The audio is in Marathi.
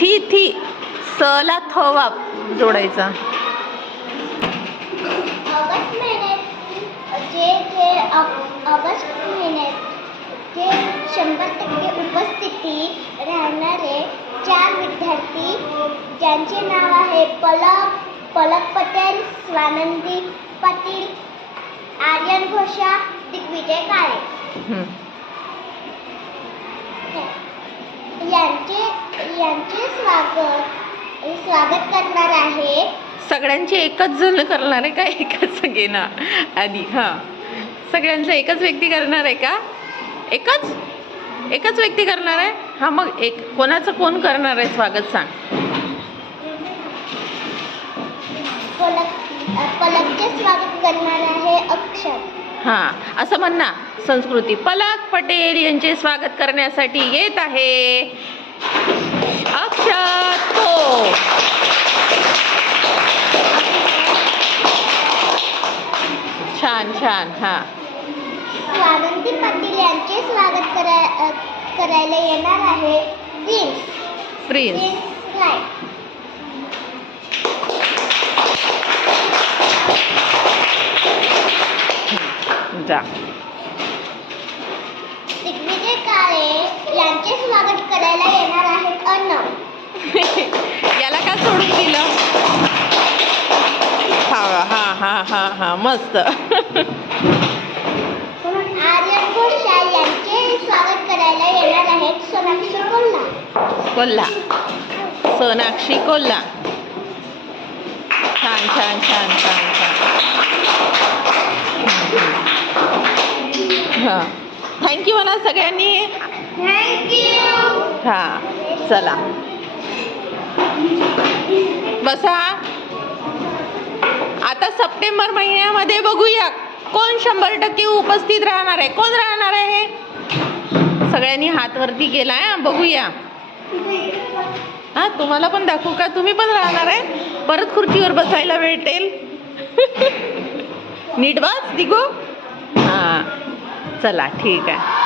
थी थी. सला थ वाप जोडायचा. ऑगस्ट महिन्यात जे शंभर टक्के उपस्थिती राहणारे चार विद्यार्थी ज्यांचे नाव आहे पलक पलक पटेल स्वानंदी पाटील आर्यन घोषा दिग्विजय काळे हम्म. यांचे यांचे स्वागत. स्वागत करणार आहे. सगळ्यांची एकच जण करणार आहे का? एकच घेणार. आधी हां. सगळ्यांचं एकच व्यक्ती करणार आहे का? एकच? एकच व्यक्ती करणार आहे? हां मग एक कोणाचं कोण करणार आहे? स्वागत सांग. पलक पलकचे स्वागत करणार आहे अक्षर. हां असं म्हण ना संस्कृती. पलक पटेल यांचे स्वागत करण्यासाठी येत आहे. अक्षत हो. छान छान हां. स्वानंदी पाटील यांचे स्वागत करा करायला येणार आहे. प्रिन्स प्रिन्स जा. दिग्विजय काळे यांचे स्वागत करायला येणार आहेत. अर्णव याला का सोडून दिलं? हा हा हा हा हा मस्त. कोल्हा. सोनाक्षी कोल्हा. छान छान छान छान छान. हां. थँक्यू म्हणा सगळ्यांनी. हां चला. बसा. आता सप्टेंबर महिन्यामध्ये बघूया कोण शंभर टक्के उपस्थित राहणार आहे. कोण राहणार आहे? सगळ्यांनी हात वरती केला बघूया. हां तुम्हाला पण दाखवू का? तुम्ही पण राहणार आहे. परत खुर्चीवर बसायला भेटेल. नीट बस दिगो. हां चला ठीक आहे.